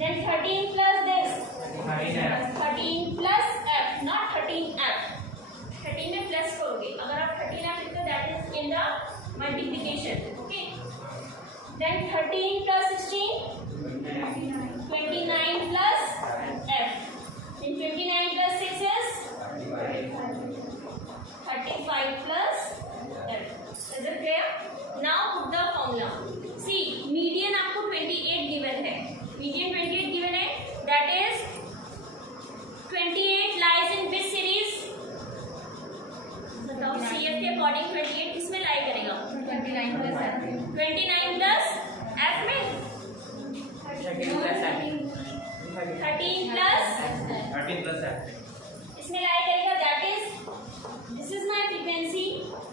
Then 13 plus this. 13 plus f, not 13f. 13 में plus करोगे. अगर आप 13f लिखते हो that is in the multiplication. Okay. Then 13 plus 16. 29 plus f. Then 29 plus 6 is 35 plus f. Is it clear? Now put the formula. See, median आपको 28 given है. Median 28 given है. That is 28 lies in which series? बताओ. CF के according 28 किसमें lie करेगा? 29 plus f. 29 plus f में 13 plus f. इसमें lie करेगा. That is, this is my frequency,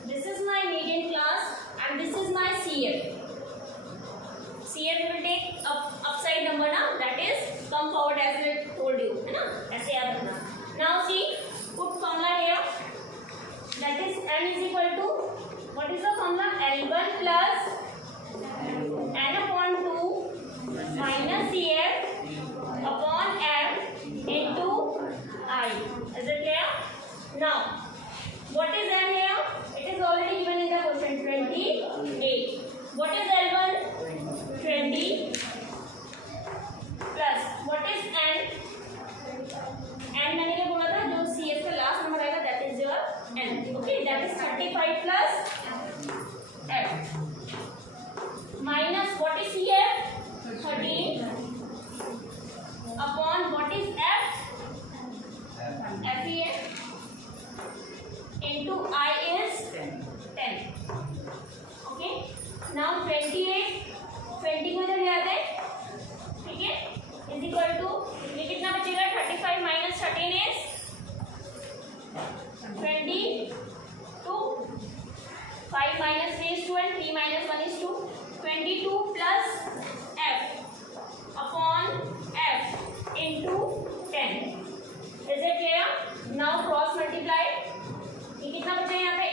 this is my median class, and this is my CF. CF will take upside number ना. That is come forward as I told you, है ना. ऐसे याद रखना. Now see, put formula here. That is n is equal to, what is the formula? L1 plus n upon 2 minus CF upon m into I. Is it clear? Now, what is n here? It is already given in the question. 28. What is L1? 20 plus what is n? n मैंने क्या बोला था? जो CF का last number आएगा that is your n. Okay, that is 35 plus f minus what is CF? 13 upon what is f? FEF into I is 10. Okay. Now 28 को जब ले आते हैं, ठीक है, इज इक्वल टू ये कितना बचेगा? 35 minus 13 is 22. 5 minus 3 is 2 and 3 minus 1 is 2. 22 plus f upon f into 10. Is it clear? Now cross multiply. ये कितना बचा यहाँ पे?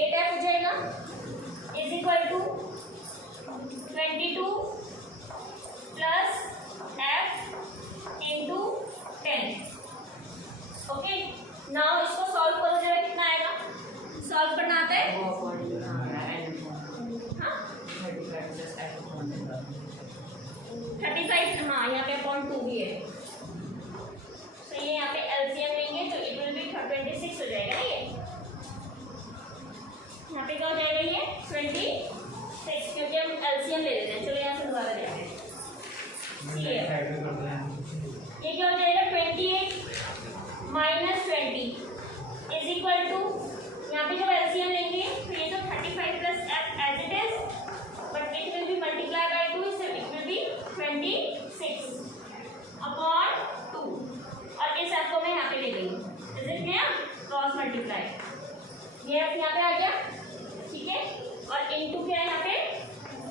8f हो जाएगा. Is equal to 22 plus f into 10. Okay. Now इसको solve करो जरा. कितना आएगा? Solve करना आता है? हाँ? 35. हाँ, यहाँ पे अपॉन 2 भी है. तो ये यहाँ पे LCM लेंगे तो it will be 26 हो जाएगा ना. ये यहाँ पे क्या हो जाएगा? ये 26, क्योंकि हम LCM ले लेते हैं. चलो यहाँ से दोबारा लेते हैं. ये क्या हो जाएगा? 28 माइनस 20 इज इक्वल टू, यहाँ पे जब LCM लेंगे तो ये तो 35 plus f as it is, but it will be multiply by 2, so it will be 26 upon 2. और इस f को मैं यहाँ पे ले लूँगी. Is it clear? Cross multiply. ये f यहाँ पे आ गया, ठीक है, और इनटू क्या है यहाँ पे?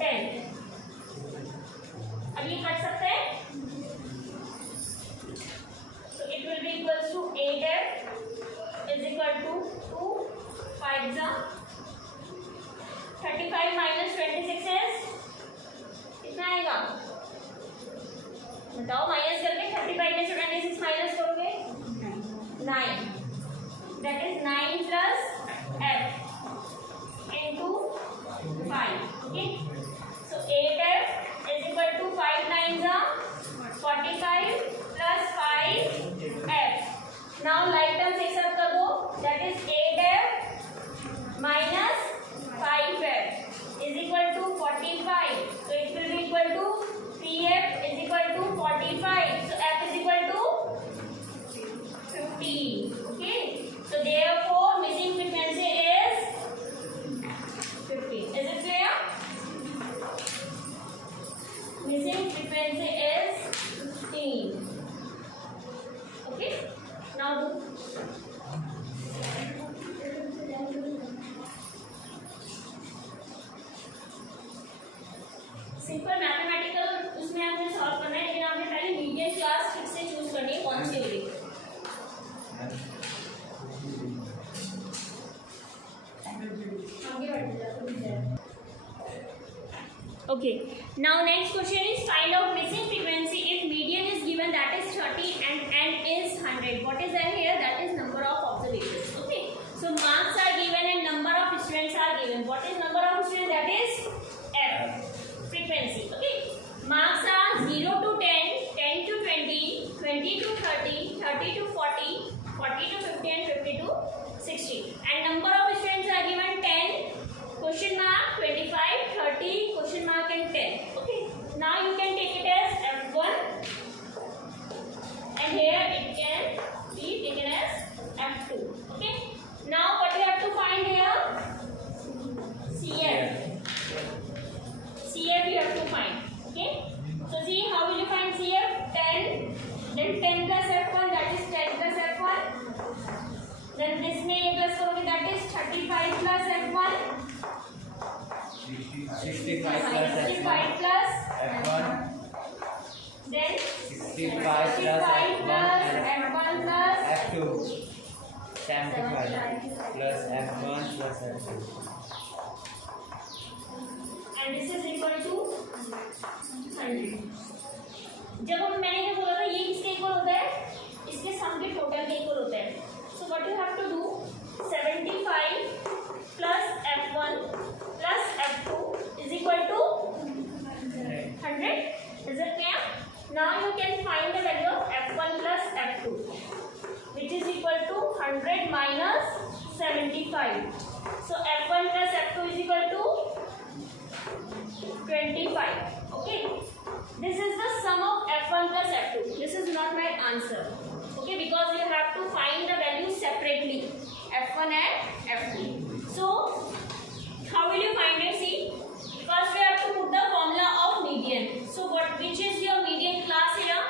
10. अब ये कट सकते हैं, so it will be equals to 8f is equal to 2 5 जा 35 minus 26 is कितना आएगा? बताओ. माइनस करके 35 में से 26 माइनस करोगे 9. That is 9 plus f into 5. Okay. So 8f is equal to 5 9s are 45 plus 5f. Now like terms एक साथ कर दो. That is 8f minus 5f is equal to 45. So it will be equal to 3f is equal to 45. So f is equal to 15. Okay. So therefore missing frequency is 15. Is it clear? Missing frequency is 15. Okay. Now do. Simple mathematical उसमें आपने solve करना है, लेकिन आपने पहले medium class ठीक से choose करनी है कौन सी होगी. आगे बढ़ जाओ. Okay. Now next question is find out missing frequency if median is given, that is 30, and n is 100. What is n here? That is number of observations. Okay. So marks are given and number of students are given. What is number of students? That is f. Frequency. Okay. Marks are 0 to 10, 10 to 20, 20 to 30, 30 to 40, 40 to 50, and 50 to 60. And number of students are given 10. Question mark 25, 30, question mark and 10. Okay. Now you can take it as F1 and here it can be taken as F2. Okay. Now what you have to find here? CF. CF you have to find. Okay. So see how will you find CF? 10. Then 10 plus F1, that is 10 plus F1. Then this में ये plus करोगे, that is 35 plus F1. 65 plus F1, then 65 plus F1 plus F2, 75 plus F1 plus F2, and this is equal to 100. जब हम मैंने क्या बोला था ये किसके इक्वल होता है? इसके सम के टोटल के इक्वल होता है. So what you have to do? 75 plus F1 plus F2 is equal to 100. Is it clear? Now you can find the value of F1 plus F2, which is equal to 100 minus 75. So F1 plus F2 is equal to 25. Okay. This is the sum of F1 plus F2. This is not my answer. Okay, because you have to find the values separately, F1 and F2. So how will you find it? See, first we have to put the formula of median. So which is your median class here?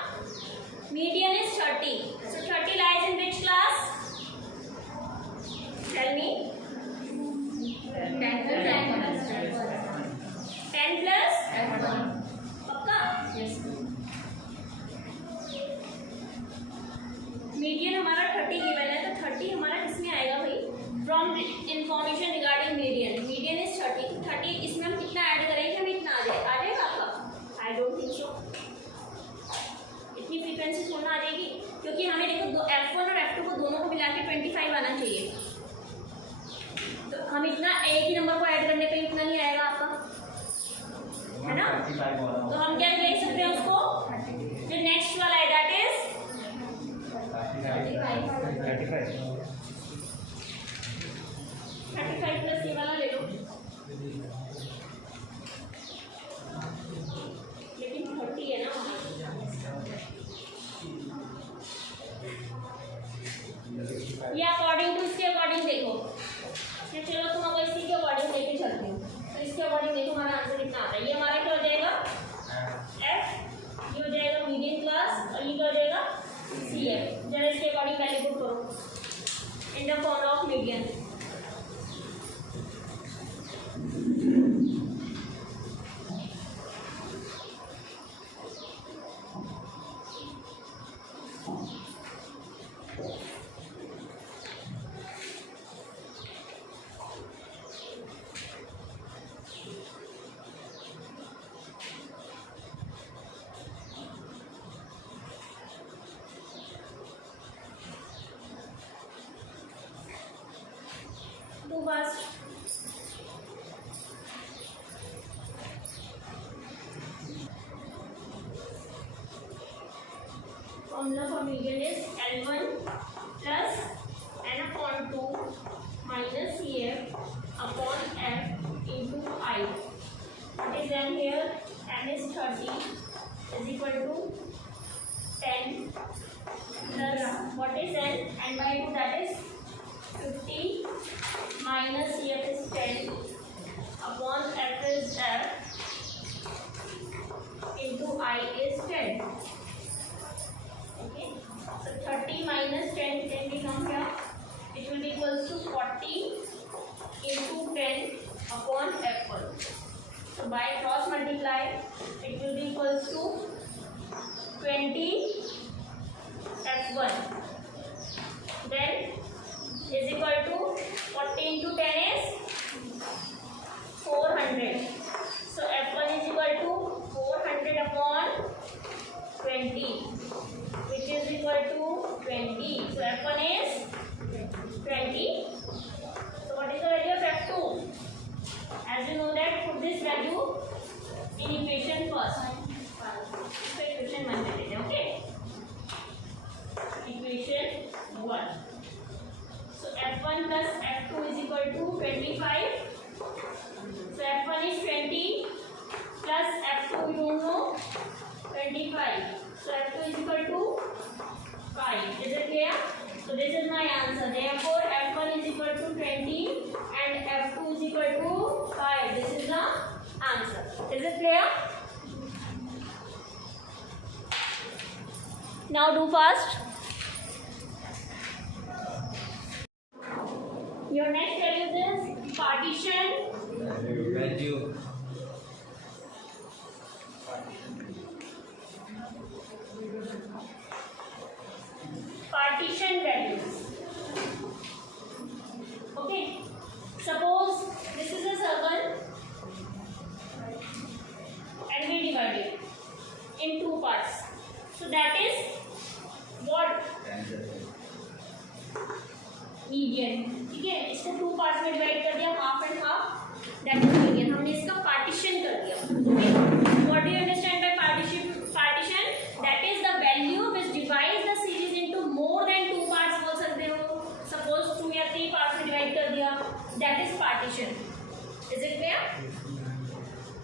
Median is 30. So 30 lies in which class? Tell me. 10 plus F1. पक्का? Yes. Median हमारा 30 given है, तो 30 हमारा किसमें आएगा भाई? From information regarding median. Median is 30. 30 इसमें हम कितना ऐड करेंगे? हमें इतना आ जाएगा आपका? I don't think so. इतनी फ्रीक्वेंसी थोड़ा आ जाएगी, क्योंकि हमें देखो F1 और F2 को दोनों को मिला के 25 आना चाहिए. तो हम इतना एक ही नंबर को ऐड करने पे इतना नहीं आएगा आपका, है ना? तो हम क्या ले सकते हैं उसको? फिर नेक्स्ट वाला है दैट इज 35 प्लस ये वाला ले लो, लेकिन 30 है ना. ये अकॉर्डिंग टू इसके अकॉर्डिंग देखो. चलो तुम अगर इसी के अकॉर्डिंग लेके चलते हो, तो इसके अकॉर्डिंग देखो हमारा आंसर कितना आता है. ये हमारा क्या हो जाएगा? F. ये हो जाएगा मीडियन क्लास और ये क्या हो जाएगा? CF. जरा इसके अकॉर्डिंग वैल्यू पुट करो in the form of median. Too fast. Formula for median is L1 plus n upon 2 minus CF upon F into I. What is n here? N is 30 is equal to 10 plus what is n? N by 2, that is 50 minus CF is 10 upon F is F into I is 10. Okay, so 30 minus 10 can become here. It will be equals to 40 into 10 upon F1. So by cross multiply, it will be equals to 20 F1. Then is equal to 40 into 10 is 400. So F1 is equal first. इसको equation 1 ले लेते हैं. Okay. Equation 1. So f1 plus f2 is equal to 25. So f1 is 20 plus f2 we don't know 25. So f2 is equal to 5. Is it clear? So this is my answer. Therefore f1 is equal to 20 and f2 is equal to 5. This is the answer. Is it clear? Now do fast. Your next value is partition. Value. Partition values. Okay. Suppose this is a circle and we divide it in two parts. So that is what? Median. ठीक है, इसको two parts में divide कर दिया, half and half. That is median. हमने इसका partition कर दिया. What do you understand by partition? That is the value which divides the series into more than two parts. बोल सकते हो. सपोज 2 या 3 पार्ट्स में डिवाइड कर दिया. That is partition. Is it clear?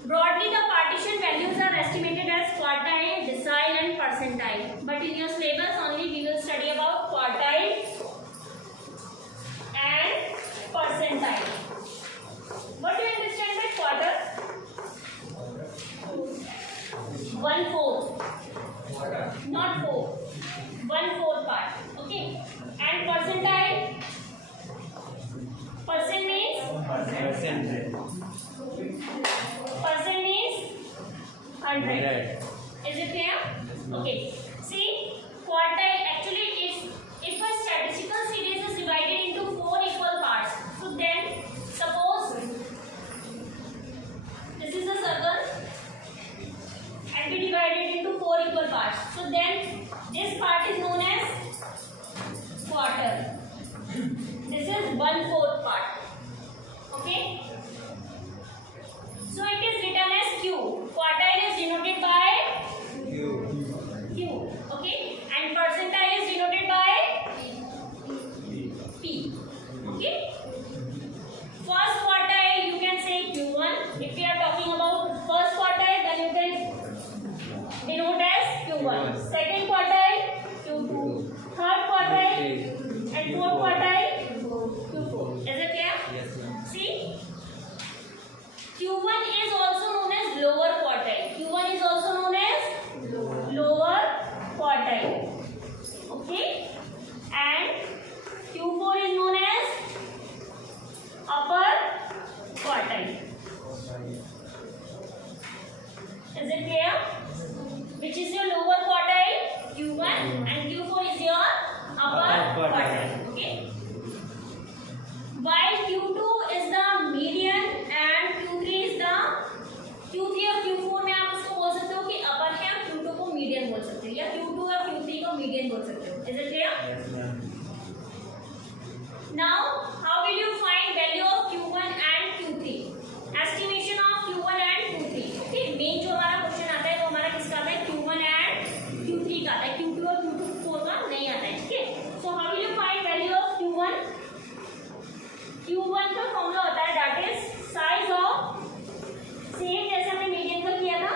Broadly, the partition values are estimated as quartile, decile, and percentile. But in your syllabus, only we will study about quartile and percentile. What do you understand by quarter? 1/4, not 4. 1/4 part. Okay. And percentile. Percent means. Percent. Percent means 100. Is it clear? Okay. See, quartile actually is if a statistical series is divided into 4 equal parts. So then, suppose this is a circle and we divide it into 4 equal parts. So then, this part is known as quarter. This is 1/4 part. Okay. So it is written as Q. Quartile is denoted by Q. Okay. And percentile is denoted by P. Okay. First quartile you can say Q1. If we are talking about first quartile, then you can denote as Q1. Second quartile Q2. Third quartile and fourth quartile Q4. Is it clear? Yes, ma'am. See. Q1 is also known as lower quartile. Q1 is also known as lower quartile. Okay. And Q4 is known as upper quartile. Is it clear? Which is your lower quartile? Q1 and Q4 is your upper quartile. Okay. While Q2 is the median and Q3 is the Q3 और Q4 में आप उसको बोल सकते हो कि अपर है, Q2 को मीडियन बोल सकते हो या Q2 और Q3 को मीडियन बोल सकते हो. Is it clear? Yes, ma'am. Now, how will you find value of Q1 and Q3? Estimation of Q1 and Q3. Okay, main जो हमारा क्वेश्चन आता है वो हमारा किसका आता है? Q1 and Q3 का आता है. Q2 और Q4 का नहीं आता है. ठीक है. So how will you find value of Q1? Q1 का फॉर्मूला होता है that is size of, same जैसे हमने मीडियन का किया था,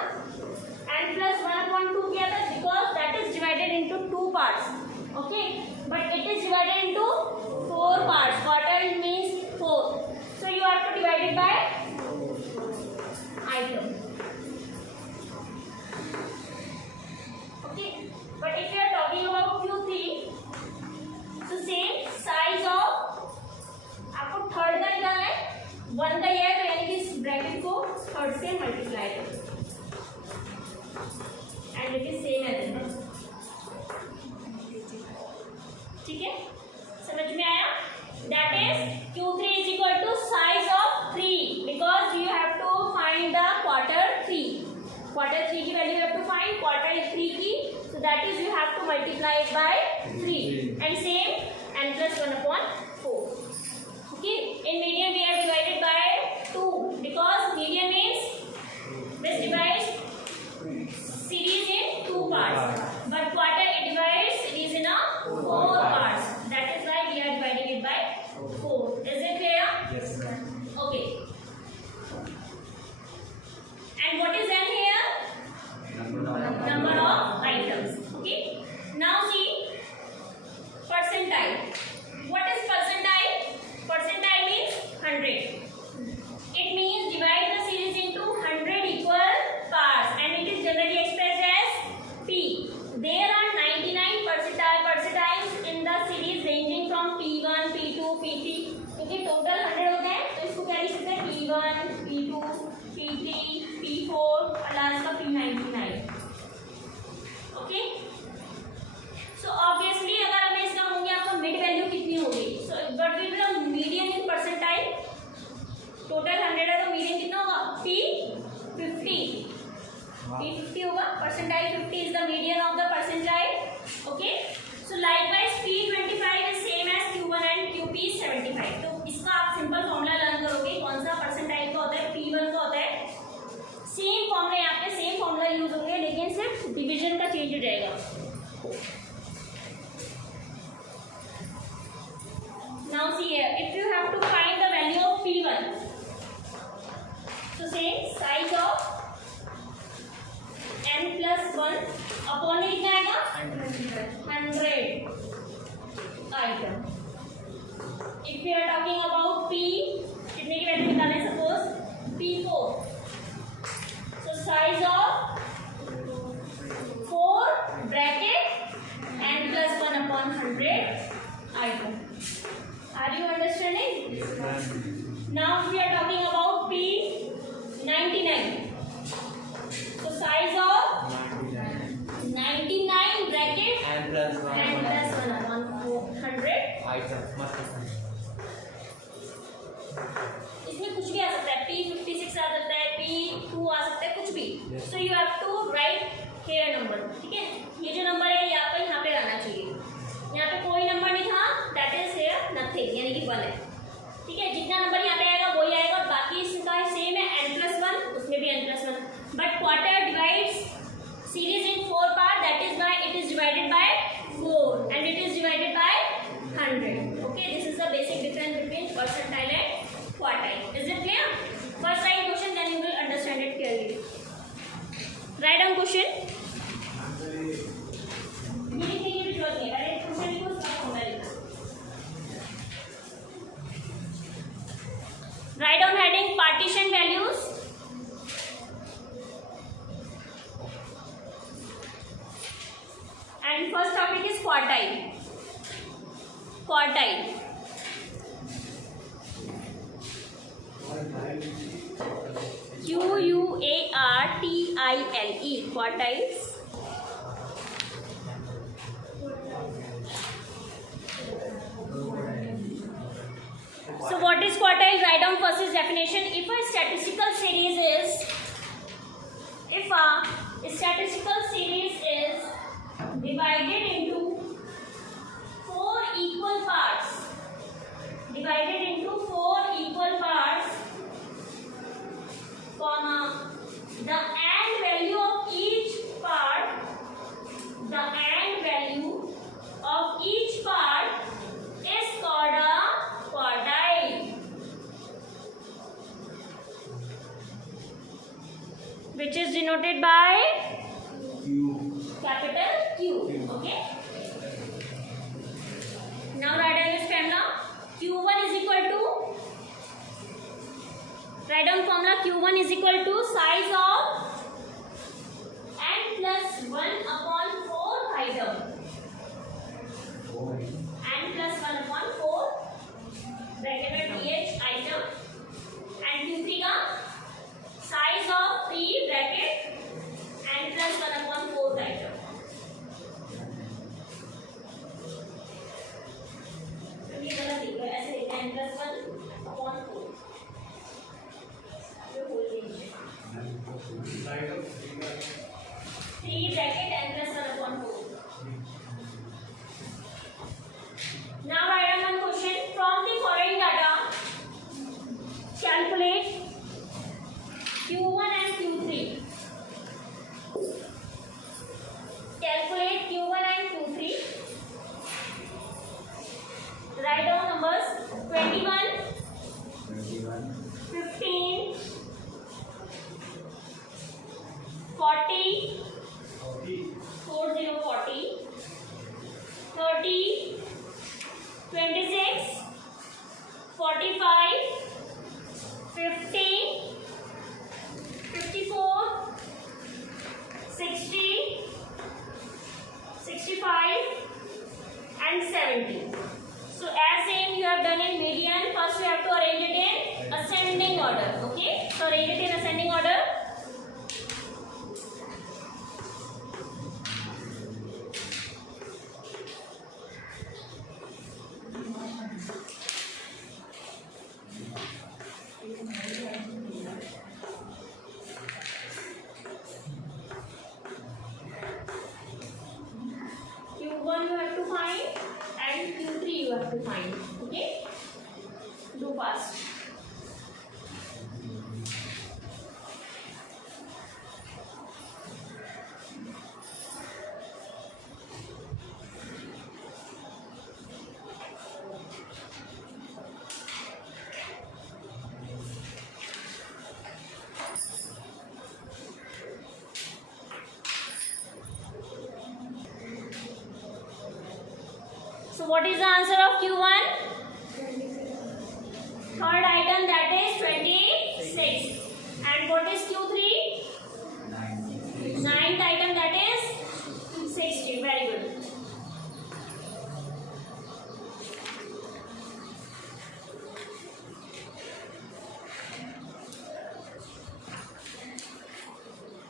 n plus 1/2 किया था, because that is divided into 2 parts. Okay, but it is divided into 4 parts. Quarter means 4. So you have to divide it by item. Okay, but if you are talking about Q3, so same size of, आपको third का निकालना है. 1 का ये है तो यानी कि इस ब्रैकेट को थर्ड से मल्टीप्लाई करो and it is same as. ठीक है, समझ में आया? That is Q3 is equal to size of 3 because you have to find the quarter 3. Quarter 3 की value you have to find quarter 3 की. So that is you have to multiply it by 3 and same n plus 1/4. Okay, in median we have divided by 2 because median means which divides P50 होगा. Percentile 50 is the median of the percentile. Okay. So likewise P25 is same as Q1 and QP is 75. तो इसका आप simple formula learn करोगे. कौन सा percentile का होता है? P1 का होता है. सेम फॉर्मूला यहाँ पे सेम फॉर्मूला यूज होंगे, लेकिन सिर्फ डिवीजन का चेंज हो जाएगा. Now see here, if you have to find the value of P1, so say size of n plus 1 upon it कितना आएगा? 100 item. If we are talking about P, कितने की वैल्यू निकालें? Suppose P4. So size of 4 bracket n plus 1 upon 100 item. Are you understanding? Yes, ma'am. Now we are talking about P99. So size of 99 bracket And plus one. and plus 1 upon 400. Item. Must be. इसमें कुछ भी आ सकता है. P56 आ सकता है, P2 आ सकता है, कुछ भी. Yes. So you have to write here number. ठीक है. ये जो नंबर है ये आपका यहाँ पे आना चाहिए. यहाँ पे कोई नंबर नहीं था. That is here nothing, यानी कि 1 है. ठीक है. जितना नंबर यहाँ पे आएगा वही आएगा और बाकी इसका सेम है n+1, उसमें भी n+1. But quarter divides series in 4 part. That is why it is divided by 4 and it is divided by 100. Okay, this is the basic difference between percentile and quartile. Is it clear? First write question, then you will understand it clearly. Write down question. ये लिखने की भी जरूरत नहीं है. Direct question लिखो, उसका formula लिखो. Write down heading partition values. And first topic is quartile. Quartile. Quartile. Quartiles. So what is quartile? Write down first is definition. If a statistical series is divided into 4 equal parts, comma, the AND value of each part is called a quartile, which is denoted by capital Q. Okay. Now write down this formula. Q1 is equal to, write down formula. Q1 is equal to size of n plus 1 upon 4 item. N plus 1 upon 4 bracket में th item and Q3 का size of 3 bracket n plus 1 upon 4 item. ये गलत लिखा है, ऐसे लिखा है n plus 1 upon 4. ये होल लीजिए 3 bracket n plus 1 upon 4. Now write down one question. From the following data, calculate Q1 and Q3. Calculate Q1 and Q3. Write down numbers 21, 15, 40, 40, 30, 26, 45, 50, 54, 60, 65 and 70. So as same you have done in median, first you have to arrange it in ascending order. Okay, so arrange it in ascending order. have to find. Okay, do fast. So what is the answer of Q1? Third item, that is 26. And what is Q3? Ninth item, that is 60. Very good.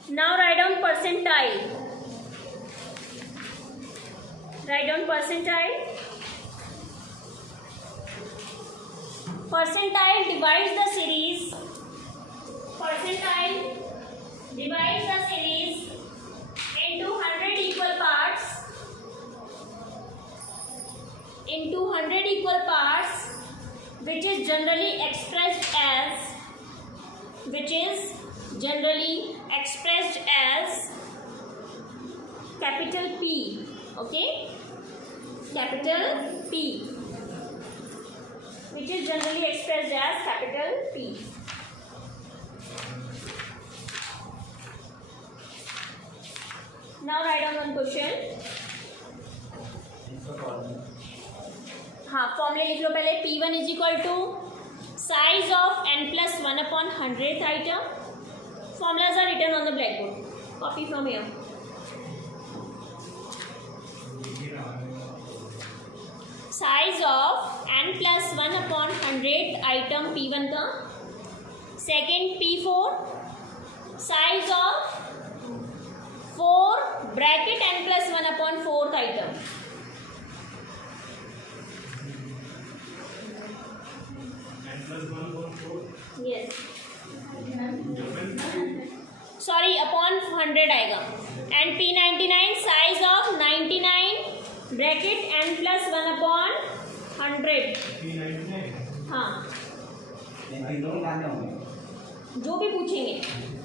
Now write down percentile. Write down percentile. Percentile divides the series. Percentile divides the series into 100 equal parts. Into 100 equal parts, which is generally expressed as. Capital P. Okay, capital P, which is generally expressed as capital P. Now write down one question. हाँ, फॉर्मूले लिख लो पहले. P1 is equal to size of n plus 1 upon 100th item. Formulas are written on the blackboard. Copy from here. Size of n plus 1 upon 100th item P1 का. Second P4, size of 4 bracket n plus 1 upon 4th item. Yes. Sorry, upon 100 आएगा. And P99, size of 99 bracket n plus 1 upon 100. हाँ, जो भी पूछेंगे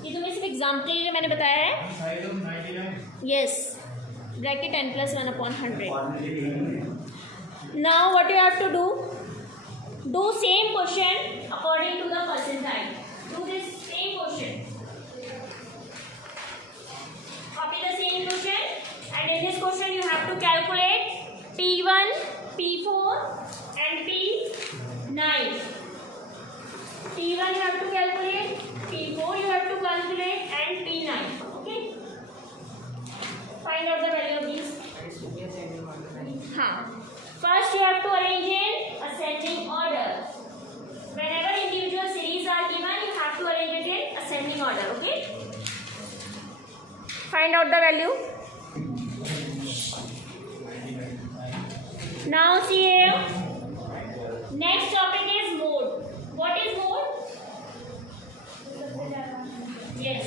ये तुम्हें सिर्फ example के लिए मैंने बताया है. Yes, bracket n plus 1 upon 100. Now what you have to do? Do same question according to the percentile. Do this same question. Copy the same question, and in this question you have to calculate P1, P4 and P9. P1 you have to calculate, P4 you have to calculate, and P9. Okay. Find out the value of these. हाँ. First you have to arrange in ascending order. Whenever individual series are given, you have to arrange it in ascending order. Okay. Find out the value. Now see here. Next topic is mode. What is mode? Yes.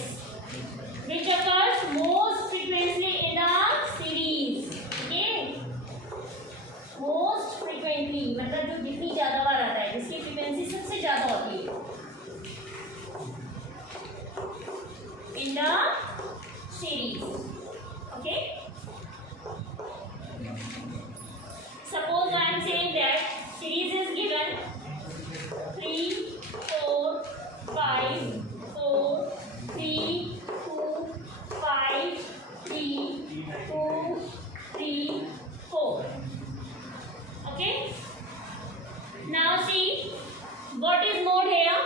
Which occurs most frequently in a series. Okay. Most frequently मतलब जो जितनी ज़्यादा बार आता है, जिसकी frequency सबसे ज़्यादा होती है in the series. Okay. Suppose I am saying that series is given 3, 4, 5, 4, 3, 2, 5, 3, 2, 3, 4. Okay. Now see what is mode here.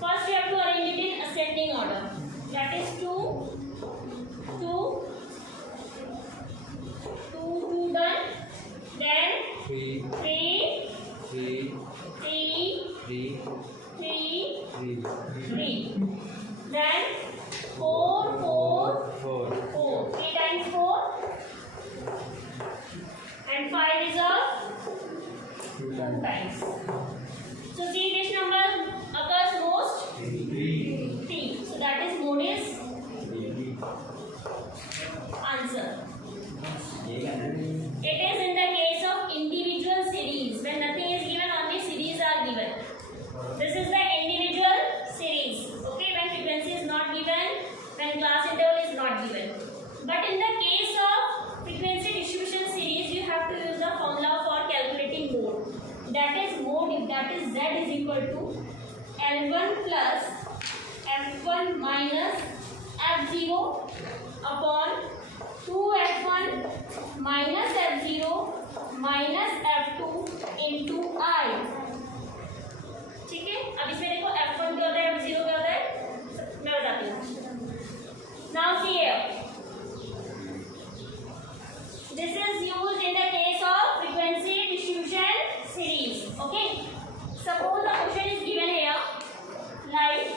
First you have to arrange it in ascending order. That is But in the case of frequency distribution series, you have to use the formula for calculating mode. That is mode, that is Z is equal to L1 plus F1 minus F0 upon 2F1 minus F0 minus F2 into I. ठीक है, अब इसमें देखो F1 क्या होता है, F0 क्या होता है, मैं बताती हूँ. Now see here, this is used in the case of frequency distribution series. Okay, suppose the question is given here like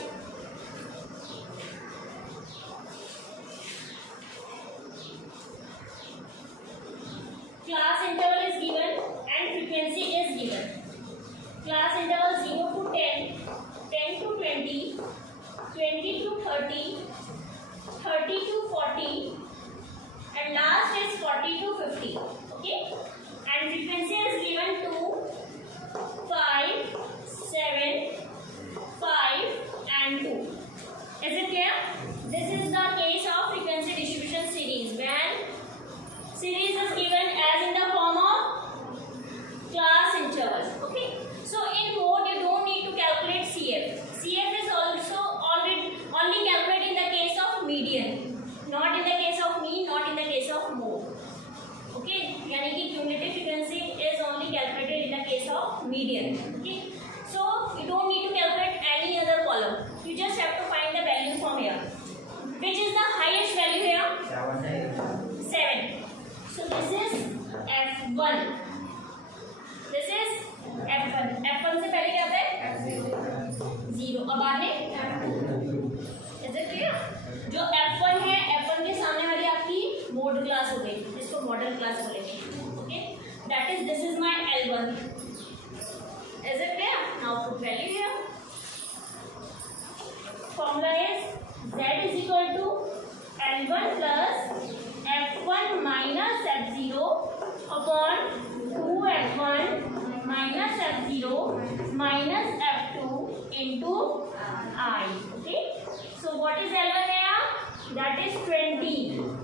class interval is given and frequency is given. Class interval 0 to 10, 10 to 20, 20 to 30, 30 to 40, and last is 40 to 50. Okay, and frequency is given to 5, 7, 5 and 2. Is it clear? This is the case of frequency distribution series, when series is given as in the form of class interval. Okay, so in mode you don't need to calculate CF. CF is also only calculated in the case of median, not in the case of mean, not in the case of mode. Okay, यानी कि cumulative frequency is only calculated in the case of median. Okay, so you don't need to calculate any other column. You just have to find the value from here. Which is the highest value here? 7. So this is F1. This is F1. F1 से पहले क्या आता है? 0. अब आगे Is it clear? जो F1 है, F1 के सामने वाली आपकी मोड क्लास हो गई, जिसको मॉडल क्लास बोलेंगे. Okay, that is, this is my L1. Is it clear? Now put value here. Formula is Z is equal to L1 plus F1 minus F0 upon 2F1 minus F0 minus F2 into I. Okay, so what is L1 here? That is 20.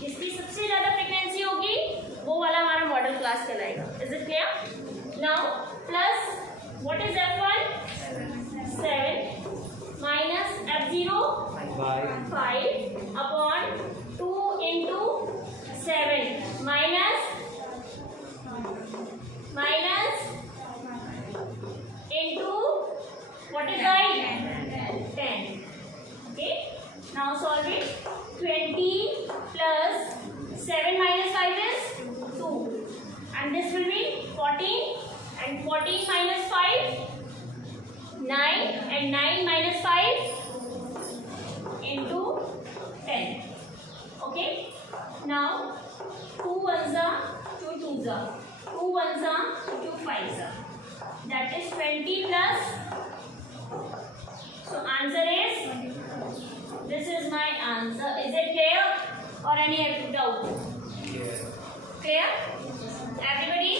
जिसकी सबसे ज़्यादा frequency होगी वो वाला हमारा model class कहलाएगा. Is it clear? Now plus what is F1? 7 minus F0 5 upon 2 into 7 minus into what is I? 10. Okay, now solve it. 20 plus 7 minus 5 is 2, and this will be 14, and 14 minus 5 9, and 9 minus 5 into 10. Okay, now 2 ones are 2 twos are 2 ones are 2 fives are, that is 20 plus, so answer is, this is my answer. Is it clear or any doubt? Clear? Everybody?